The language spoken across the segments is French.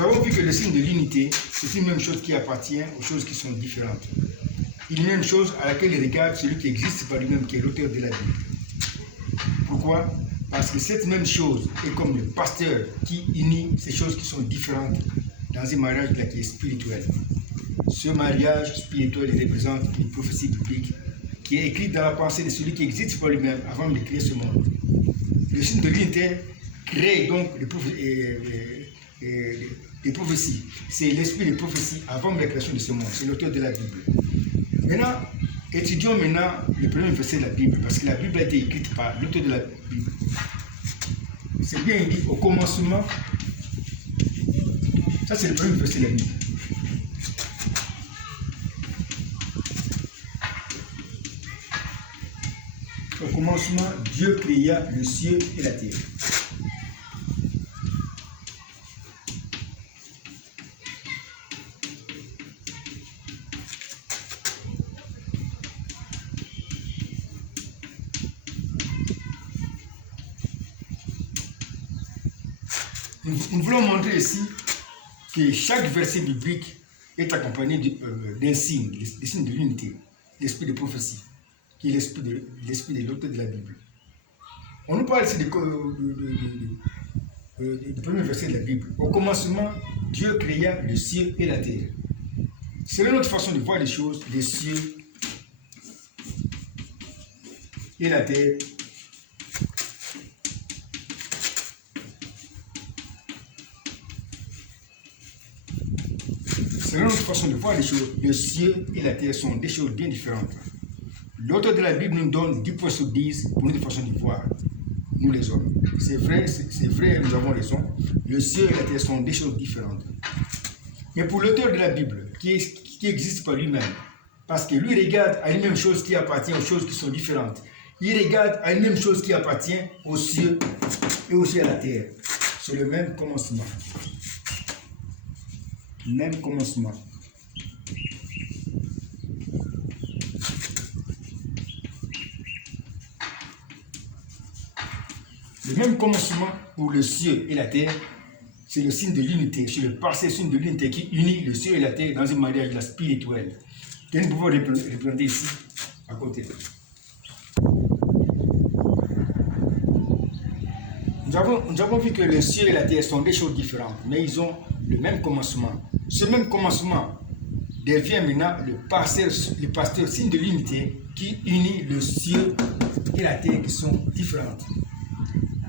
Nous avons vu que le signe de l'unité, c'est une même chose qui appartient aux choses qui sont différentes. Une même chose à laquelle il regarde celui qui existe par lui-même, qui est l'auteur de la Bible. Pourquoi? Parce que cette même chose est comme le pasteur qui unit ces choses qui sont différentes dans un mariage là, qui est spirituel. Ce mariage spirituel représente une prophétie biblique qui est écrite dans la pensée de celui qui existe par lui-même avant de créer ce monde. Le signe de l'unité crée donc des prophéties. C'est l'esprit des prophéties avant la création de ce monde. C'est l'auteur de la Bible. Maintenant, étudions maintenant le premier verset de la Bible, parce que la Bible a été écrite par l'auteur de la Bible. C'est bien dit au commencement. Ça, c'est le premier verset de la Bible. Au commencement, Dieu créa le ciel et la terre. Nous voulons montrer ici que chaque verset biblique est accompagné d'un signe, le signe de l'unité, l'esprit de prophétie, qui est l'esprit de l'auteur de la Bible. On nous parle ici du premier verset de la Bible. Au commencement, Dieu créa le ciel et la terre. C'est une autre façon de voir les choses, les cieux et la terre. C'est une autre façon de voir les choses. Le ciel et la terre sont des choses bien différentes. L'auteur de la Bible nous donne 10 points sur 10 pour notre façon de voir, nous les hommes. C'est vrai, nous avons raison. Le ciel et la terre sont des choses différentes. Mais pour l'auteur de la Bible, qui existe par lui-même, parce que lui regarde à une même chose qui appartient aux choses qui sont différentes. Il regarde à une même chose qui appartient aux cieux et aussi à la terre. C'est le même commencement. Même commencement. Le même commencement pour le ciel et la terre, c'est le signe de l'unité, c'est le passé signe de l'unité qui unit le ciel et la terre dans un mariage spirituel que nous pouvons représenter ici à côté. Nous avons vu que le ciel et la terre sont des choses différentes, mais ils ont le même commencement. Ce même commencement devient maintenant le pasteur signe de l'unité qui unit le ciel et la terre qui sont différentes.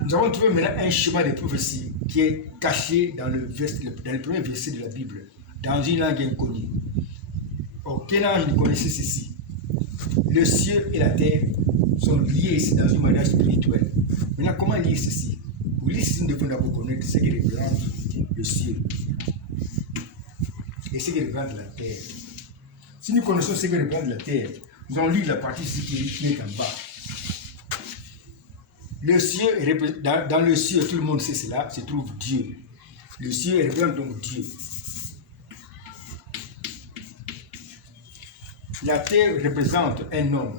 Nous avons trouvé maintenant un schéma de prophétie qui est caché dans le premier verset de la Bible, dans une langue inconnue. Aucun ange ne connaissait ceci. Le ciel et la terre sont liés ici dans un mariage spirituel. Maintenant, comment lire ceci? Pour lire ceci, nous devons d'abord connaître ce qui représente le ciel et ce qui représente la terre. Si nous connaissons ce qui représente la terre, nous allons lire la partie ici qui est en bas. Le ciel, dans le ciel, tout le monde sait cela, se trouve Dieu. Le ciel représente donc Dieu. La terre représente un homme.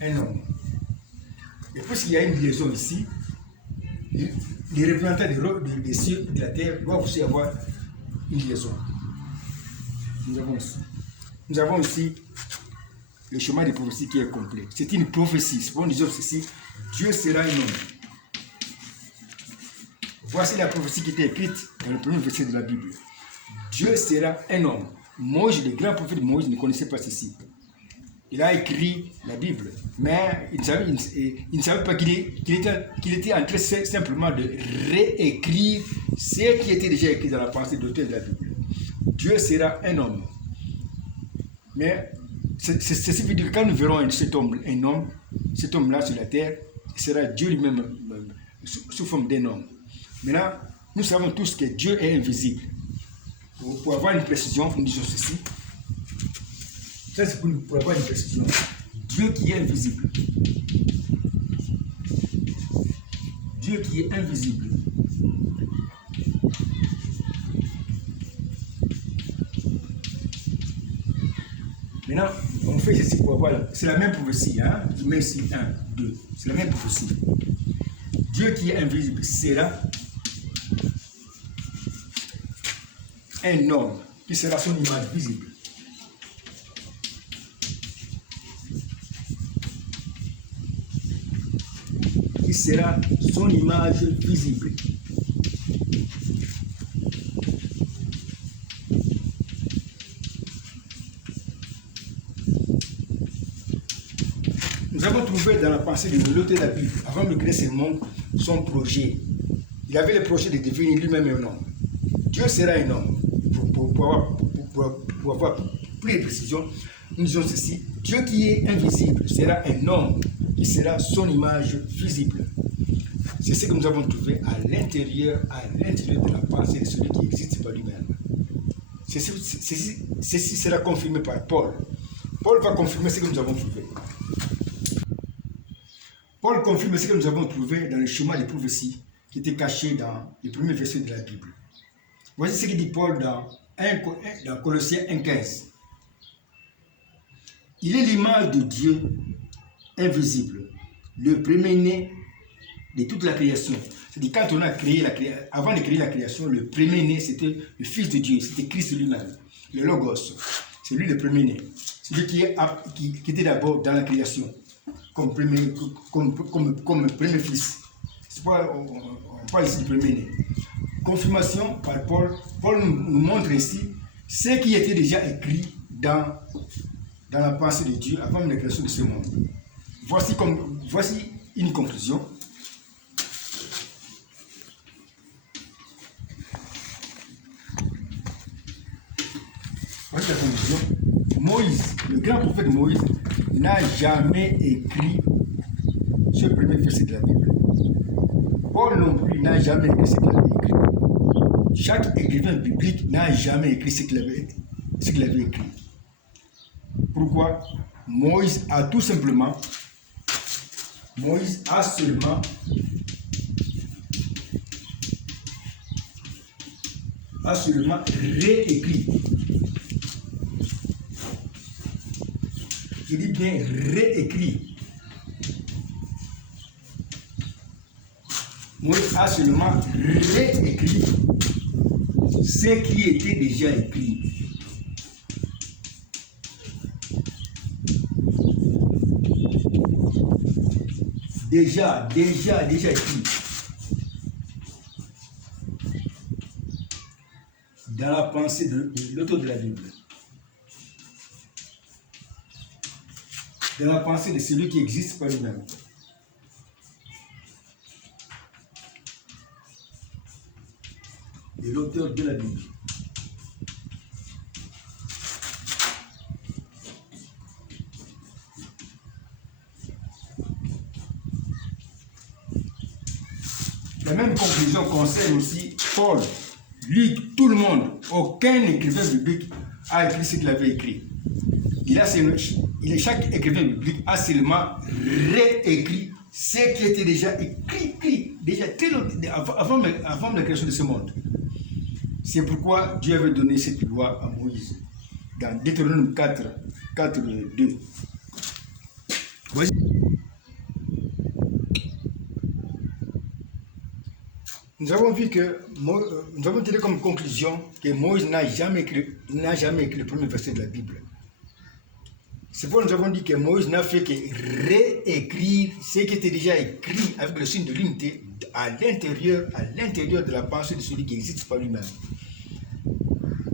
Un homme. Et puisqu'il y a une liaison ici, les représentants des cieux et de la terre doivent aussi avoir une liaison. Nous avons ici le chemin de prophétie qui est complet. C'est une prophétie. C'est pour nous dire ceci, Dieu sera un homme. Voici la prophétie qui était écrite dans le premier verset de la Bible. Dieu sera un homme. Moïse, le grand prophète Moïse, ne connaissait pas ceci. Il a écrit la Bible, mais il ne savait pas qu'il était en train simplement de réécrire ce qui était déjà écrit dans la pensée de l'auteur de la Bible. Dieu sera un homme. Mais ceci veut dire que quand nous verrons cet homme-là sur la terre, ce sera Dieu lui-même sous forme d'un homme. Maintenant, nous savons tous que Dieu est invisible. Pour avoir une précision, nous disons ceci. Ça, c'est pour avoir une précision. Dieu qui est invisible. Dieu qui est invisible. Maintenant, on fait ceci pour avoir. C'est la même prophétie. Hein? Je mets ici 1, 2. C'est la même prophétie. Dieu qui est invisible sera un homme qui sera son image visible. Qui sera son image visible. Nous avons trouvé dans la pensée de l'auteur de la Bible, avant de créer ce monde, son projet. Il avait le projet de devenir lui-même un homme. Dieu sera un homme. Pour avoir plus de précision, nous disons ceci. Dieu qui est invisible sera un homme qui sera son image visible. C'est ce que nous avons trouvé à l'intérieur de la pensée de celui qui existe par lui-même. Ceci sera confirmé par Paul. Paul va confirmer ce que nous avons trouvé. Paul confirme ce que nous avons trouvé dans le chemin des prophéties qui était caché dans les premiers versets de la Bible. Voici ce que dit Paul dans Colossiens 1,15. Il est l'image de Dieu invisible, le premier-né de toute la création. C'est-à-dire quand on a créé avant de créer la création, le premier-né c'était le Fils de Dieu, c'était Christ lui-même, le Logos. C'est lui le premier-né, celui qui était d'abord dans la création, comme premier fils. C'est pourquoi on parle ici du premier-né. Confirmation par Paul. Paul nous montre ici ce qui était déjà écrit dans la pensée de Dieu avant la création de ce monde. Voici une conclusion. Voici la conclusion. Moïse, le grand prophète Moïse, n'a jamais écrit ce premier verset de la Bible. Paul non plus n'a jamais écrit ce qu'il avait écrit. Chaque écrivain biblique n'a jamais écrit ce qu'il avait écrit. Pourquoi? Moïse a seulement réécrit. Je dis bien réécrit. Moïse a seulement réécrit ce qui était déjà écrit. Déjà écrit. Dans la pensée de l'auteur de la Bible. Dans la pensée de celui qui existe par lui-même. De l'auteur de la Bible. La même conclusion concerne aussi Paul. Lui, tout le monde, aucun écrivain biblique a écrit ce qu'il avait écrit. Chaque écrivain biblique a seulement réécrit ce qui était déjà écrit, déjà très longtemps, avant la création de ce monde. C'est pourquoi Dieu avait donné cette loi à Moïse dans Deutéronome 4:2. Voici. Nous avons tiré comme conclusion que Moïse n'a jamais écrit le premier verset de la Bible. C'est pourquoi nous avons dit que Moïse n'a fait que réécrire ce qui était déjà écrit avec le signe de l'unité à l'intérieur de la pensée de celui qui existe par lui-même.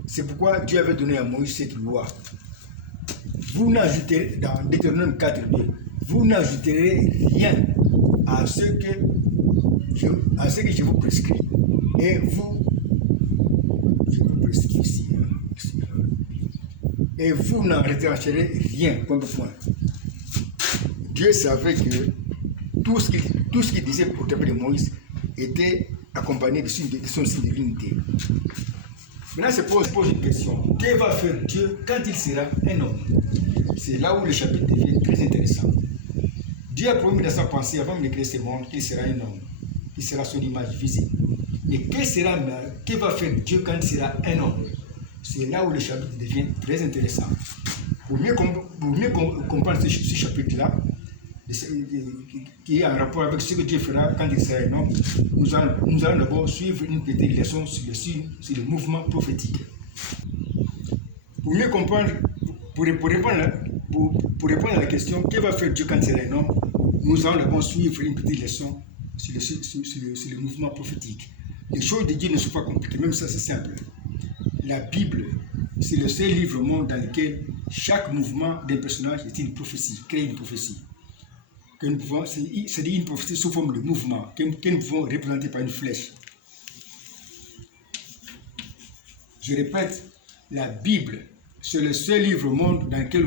C'est pourquoi Dieu avait donné à Moïse cette loi. Vous n'ajouterez, dans Deutéronome 4:2, vous n'ajouterez rien à ce que je vous prescris. Et vous, je vous prescris ici. Et vous n'en retrancherez rien, point. Dieu savait que tout ce qu'il disait pour le de Moïse était accompagné de son signe de l'unité. Maintenant, se pose une question. Que va faire Dieu quand il sera un homme? C'est là où le chapitre devient très intéressant. Dieu a promis dans sa pensée, avant de créer ce monde, qu'il sera un homme, qu'il sera son image visible. Mais que va faire Dieu quand il sera un homme? C'est là où le chapitre devient très intéressant. Pour mieux comprendre ce chapitre-là, qui est en rapport avec ce que Dieu fera quand il sera un homme, nous allons d'abord suivre une petite leçon sur le mouvement prophétique. Pour mieux comprendre, pour répondre à la question, que va faire Dieu quand il sera un homme, nous allons d'abord suivre une petite leçon sur le mouvement prophétique. Les choses de Dieu ne sont pas compliquées, même ça c'est simple. La Bible, c'est le seul livre au monde dans lequel chaque mouvement d'un personnage est une prophétie, crée une prophétie. C'est-à-dire une prophétie sous forme de mouvement, que nous pouvons représenter par une flèche. Je répète, la Bible, c'est le seul livre au monde dans lequel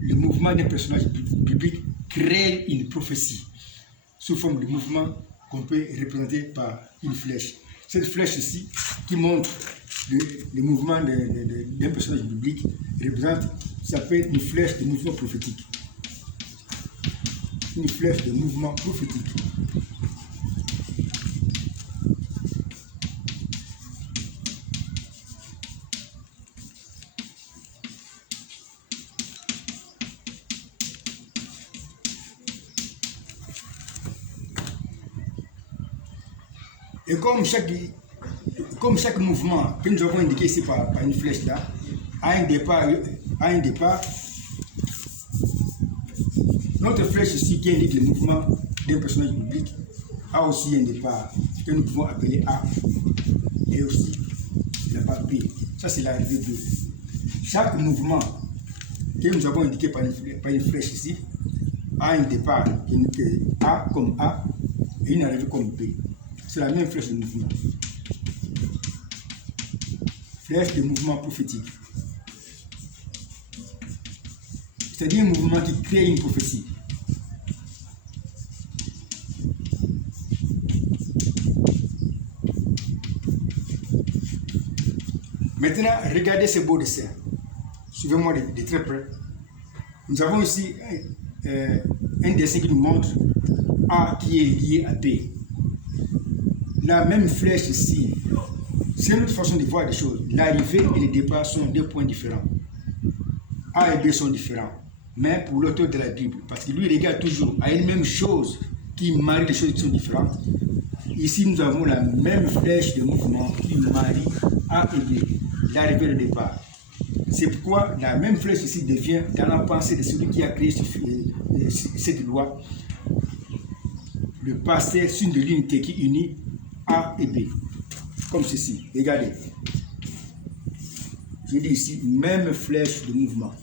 le mouvement d'un personnage biblique crée une prophétie, sous forme de mouvement qu'on peut représenter par une flèche. Cette flèche-ci, qui montre le mouvement d'un personnage biblique, ça peut être une flèche de mouvement prophétique. Une flèche de mouvement prophétique. Et comme chaque mouvement que nous avons indiqué ici par une flèche là, a un départ, notre flèche ici qui indique le mouvement d'un personnage biblique a aussi un départ que nous pouvons appeler A et aussi la barre B. Ça c'est l'arrivée B. Chaque mouvement que nous avons indiqué par une flèche ici a un départ qui indique A comme A et une arrivée comme B. C'est la même flèche de mouvement. Flèche de mouvement prophétique. C'est-à-dire un mouvement qui crée une prophétie. Maintenant, regardez ce beau dessin. Suivez-moi de très près. Nous avons ici un dessin qui nous montre A qui est lié à B. La même flèche ici, c'est une autre façon de voir les choses. L'arrivée et le départ sont deux points différents. A et B sont différents. Mais pour l'auteur de la Bible, parce que lui regarde toujours à une même chose qui marie les choses qui sont différentes. Ici, nous avons la même flèche de mouvement qui marie A et B, l'arrivée et le départ. C'est pourquoi la même flèche ici devient, dans la pensée de celui qui a créé cette loi, le passé sur une ligne qui unit A et B, comme ceci. Regardez. Je dis ici, même flèche de mouvement.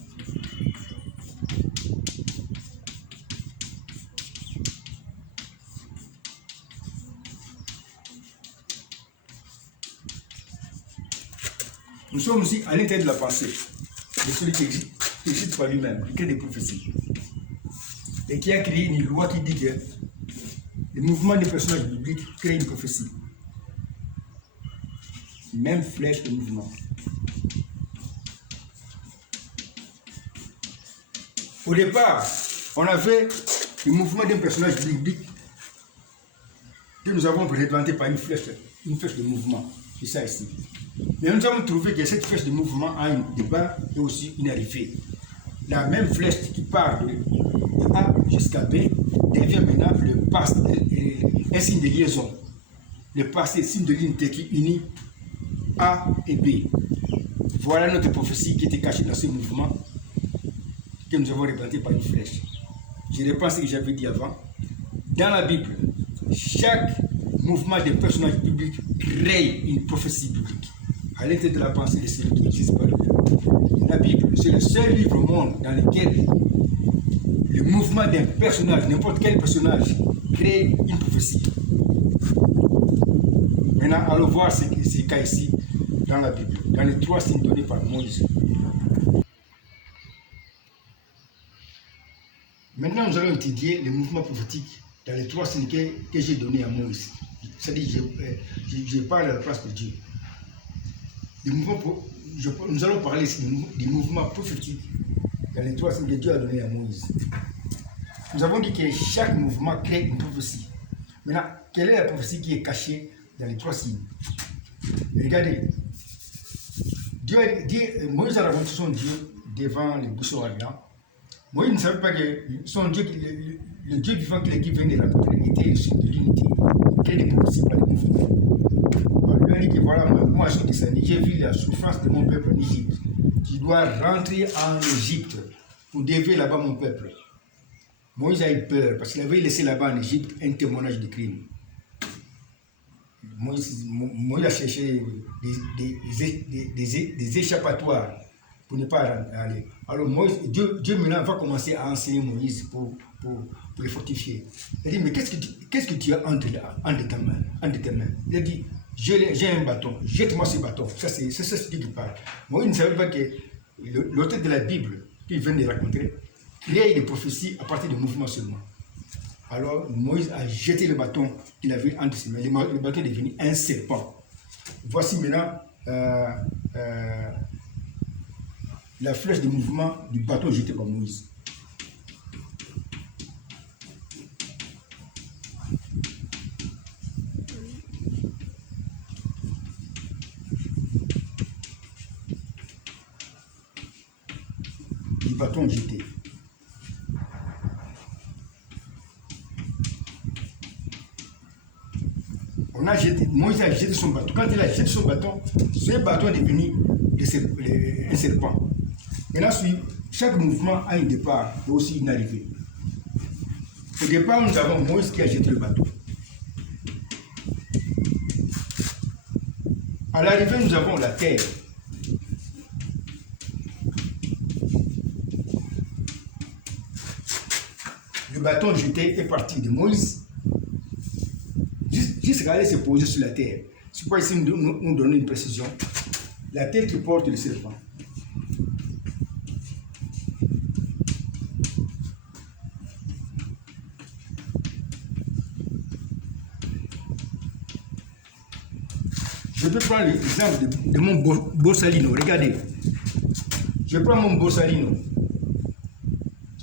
Nous sommes ici à l'intérieur de la pensée de celui qui existe par lui-même, qui crée des prophéties. Et qui a créé une loi qui dit que le mouvement des personnages bibliques crée une prophétie. Même flèche de mouvement. Au départ, on avait le mouvement d'un personnage biblique que nous avons représenté par une flèche de mouvement. C'est ça ici. Mais nous avons trouvé que cette flèche de mouvement a un départ et aussi une arrivée. La même flèche qui part de A jusqu'à B devient maintenant un signe de liaison. Le passé, signe de l'unité qui unit A et B. Voilà notre prophétie qui était cachée dans ce mouvement que nous avons représenté par une flèche. Je reprends ce que j'avais dit avant. Dans la Bible, chaque mouvement des personnages bibliques crée une prophétie biblique à l'intérieur de la pensée de celui qui existe par lui-même. La Bible, c'est le seul livre au monde dans lequel le mouvement d'un personnage, n'importe quel personnage, crée une prophétie. Maintenant, allons voir ce cas ici dans la Bible, dans les 3 signes donnés par Moïse. Maintenant, nous allons étudier le mouvement prophétique dans les 3 signes que j'ai donnés à Moïse. C'est-à-dire, je parle à la place de Dieu. Nous allons parler ici du mouvement prophétique dans les 3 signes que Dieu a donnés à Moïse. Nous avons dit que chaque mouvement crée une prophétie. Maintenant, quelle est la prophétie qui est cachée dans les 3 signes? Regardez, Moïse a rencontré son Dieu devant les buissons ardents. Moïse ne savait pas que son Dieu, le Dieu vivant qui venait de rencontrer était le signe de l'unité. Il crée des prophéties par les mouvements. On lui a dit que voilà, moi je suis descendu, j'ai vu la souffrance de mon peuple en Égypte. Tu dois rentrer en Égypte pour délivrer là-bas mon peuple. Moïse a eu peur parce qu'il avait laissé là-bas en Égypte un témoignage de crime. Moïse a cherché des échappatoires pour ne pas aller. Alors Dieu maintenant va commencer à enseigner Moïse pour les fortifier. Il a dit, mais qu'est-ce que tu as entre tes mains? Il a dit, j'ai un bâton, jette-moi ce bâton. Ça, c'est ce qui parle. Moïse ne savait pas que l'auteur de la Bible, qu'il vient de raconter, créait des prophéties à partir de mouvements seulement. Alors Moïse a jeté le bâton qu'il avait entre ses mains. Le bâton est devenu un serpent. Voici maintenant la flèche de mouvement du bâton jeté par Moïse. Du bâton jeté. Moïse a jeté son bâton. Quand il a jeté son bâton, ce bâton est devenu un serpent. Maintenant, chaque mouvement a un départ, mais aussi une arrivée. Au départ, nous avons Moïse qui a jeté le bâton. À l'arrivée, nous avons la terre. Le bâton jeté est parti de Moïse jusqu'à aller se poser sur la terre. C'est pourquoi ici nous donnons une précision. La terre qui porte le serpent. Je peux prendre l'exemple de mon Borsalino. Regardez. Je prends mon Borsalino.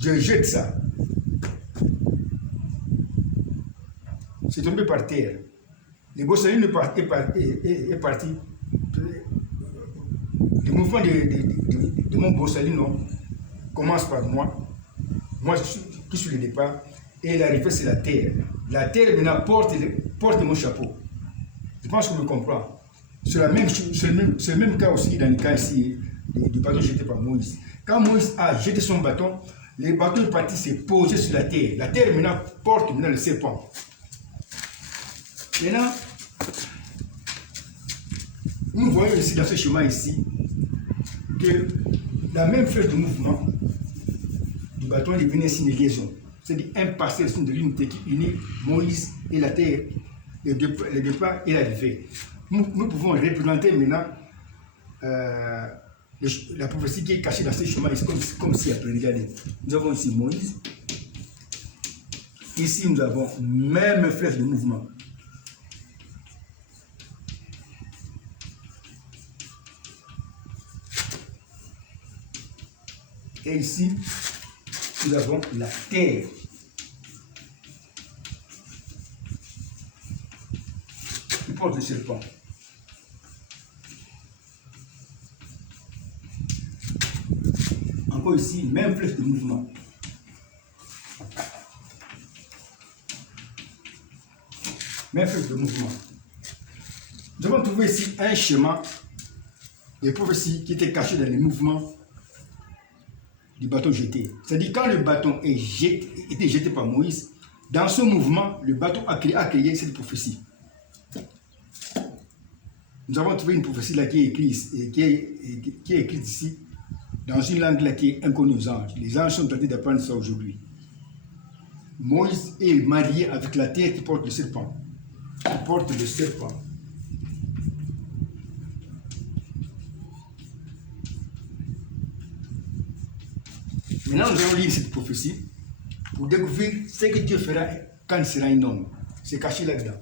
Je jette ça. C'est tombé par terre. Le Borsalino est parti. Le mouvement de mon Borsalino commence par moi. Moi, je suis le départ. Et l'arrivée, c'est la terre. La terre maintenant porte mon chapeau. Je pense qu'on me comprend. C'est le même cas aussi dans le cas ici du bâton jeté par Moïse. Quand Moïse a jeté son bâton, le bâton est parti se poser sur la terre. La terre maintenant porte le serpent. Maintenant, nous voyons ici dans ce chemin ici que la même flèche de mouvement du bâton est devenue un signe de liaison. C'est-à-dire un passé, signe de l'unité qui unit Moïse et la terre, le départ et l'arrivée. Nous pouvons représenter maintenant la prophétie qui est cachée dans ce chemin, comme si après, regardez. Nous avons ici Moïse. Ici, nous avons même flèche de mouvement. Et ici, nous avons la terre. Qui porte le serpent. Encore ici, même flèche de mouvement. Même flèche de mouvement. Nous avons trouvé ici un schéma de prophétie qui était caché dans les mouvements du bâton jeté. C'est-à-dire quand le bâton était jeté par Moïse, dans ce mouvement, le bâton a créé cette prophétie. Nous avons trouvé une prophétie là qui est écrite ici, dans une langue là qui est inconnue aux anges. Les anges sont en train d'apprendre ça aujourd'hui. Moïse est marié avec la terre qui porte le serpent. Qui porte le serpent. Maintenant, nous allons lire cette prophétie pour découvrir ce que Dieu fera quand il sera un homme. C'est caché là-dedans.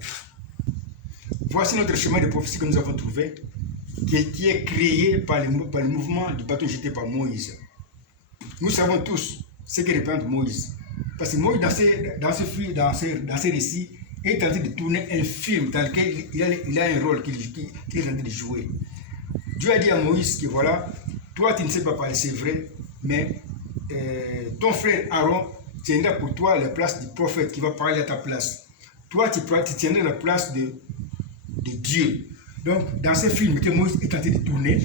Voici notre chemin de prophétie que nous avons trouvé, qui est créé par le mouvement du bâton jeté par Moïse. Nous savons tous ce que représente Moïse. Parce que Moïse, dans ces récits, est en train de tourner un film dans lequel il a un rôle qu'il est en train de jouer. Dieu a dit à Moïse que voilà, toi tu ne sais pas parler, c'est vrai, mais ton frère Aaron tiendra pour toi la place du prophète qui va parler à ta place. Toi, tu tiendras la place de Dieu. Donc, dans ces films que Moïse est tenté de tourner,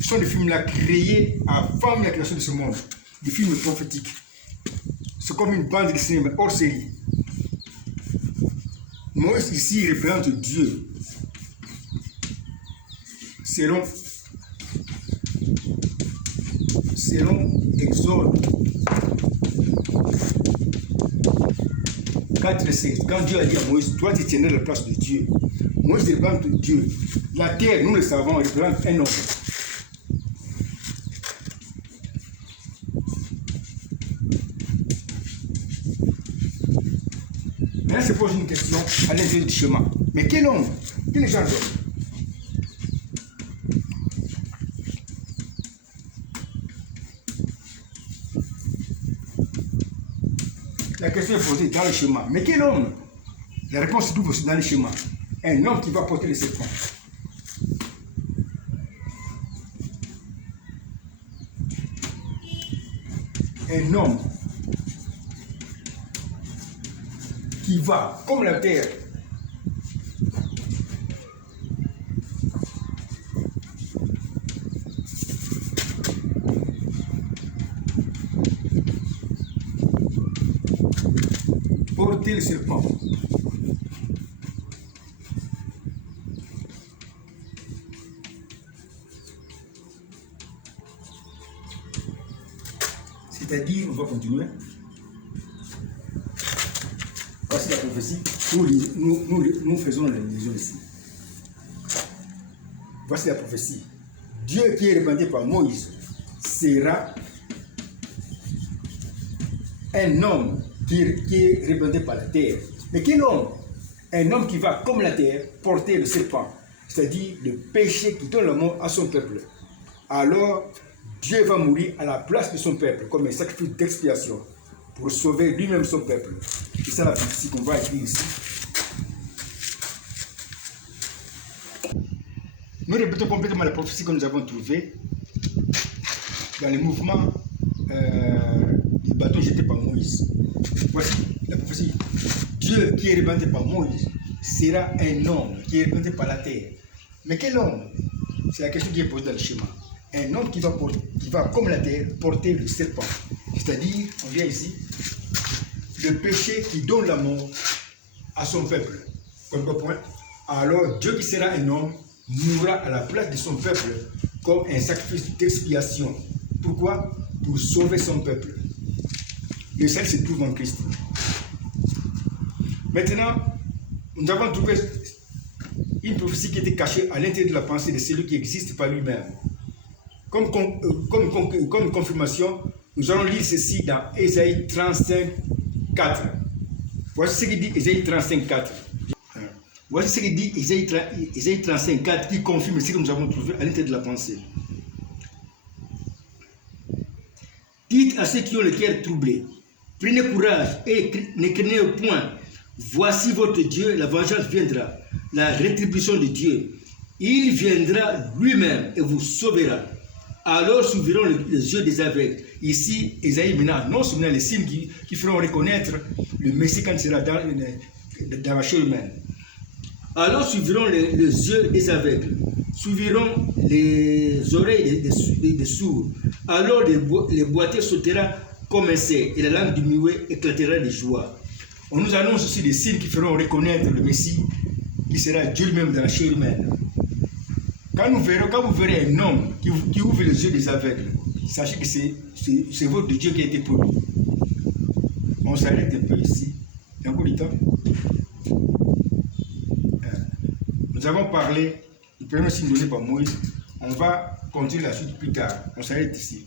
ce sont des films-là créés avant la création de ce monde, des films prophétiques. C'est comme une bande de cinéma hors série. Moïse ici représente Dieu selon Exode 4:16. Quand Dieu a dit à Moïse, toi tu tiendras la place de Dieu. Moïse représente Dieu. La terre, nous le savons, représente un homme. Maintenant, se pose une question à l'intérieur du chemin. Mais quel homme? Quel genre d'homme? La question est posée dans le chemin. Mais quel homme? La réponse se trouve aussi dans le chemin. Un homme qui va porter le serpent. Un homme qui va, comme la terre, porter le serpent. C'est-à-dire, on va continuer. Voici la prophétie. Nous faisons la religion ici. Voici la prophétie. Dieu qui est représenté par Moïse sera un homme qui est représenté par la terre. Mais quel homme? Un homme qui va, comme la terre, porter le serpent, c'est-à-dire le péché qui donne la mort à son peuple. Alors, Dieu va mourir à la place de son peuple, comme un sacrifice d'expiation, pour sauver lui-même son peuple. C'est ça la prophétie qu'on va écrire ici. Nous répétons complètement la prophétie que nous avons trouvée dans le mouvement du bâton jeté par Moïse. Voici la prophétie. Dieu qui est représenté par Moïse sera un homme qui est représenté par la terre. Mais quel homme? C'est la question qui est posée dans le schéma. Un homme qui va comme la terre porter le serpent. C'est-à-dire, on vient ici, le péché qui donne la mort à son peuple. Point. Alors Dieu qui sera un homme mourra à la place de son peuple comme un sacrifice d'expiation. Pourquoi? Pour sauver son peuple. Le salut se trouve en Christ. Maintenant, nous avons trouvé une prophétie qui était cachée à l'intérieur de la pensée de celui qui existe par lui-même. Comme confirmation, nous allons lire ceci dans Ésaïe 35, 4. Voici ce qu'il dit Ésaïe 35, 4. Voici ce qu'il dit Ésaïe 35, 4 qui confirme ce que nous avons trouvé à l'intérieur de la pensée. Dites à ceux qui ont le cœur troublé, prenez courage et ne craignez point. Voici votre Dieu, la vengeance viendra, la rétribution de Dieu. Il viendra lui-même et vous sauvera. Alors s'ouvriront les yeux des aveugles. Ici, Ésaïe maintenant non seulement les signes qui feront reconnaître le Messie quand il sera dans la chair humaine. Alors s'ouvriront les yeux des aveugles, s'ouvriront les oreilles des sourds. Alors les boiteux sautera comme un cerf et la langue du muet éclatera de joie. On nous annonce aussi des signes qui feront reconnaître le Messie qui sera Dieu lui-même dans la chair humaine. Quand vous verrez un homme qui ouvre les yeux des aveugles, sachez que c'est votre Dieu qui a été promis. On s'arrête un peu ici. Il y a encore du temps. Nous avons parlé du premier signe donné par Moïse. On va continuer la suite plus tard. On s'arrête ici.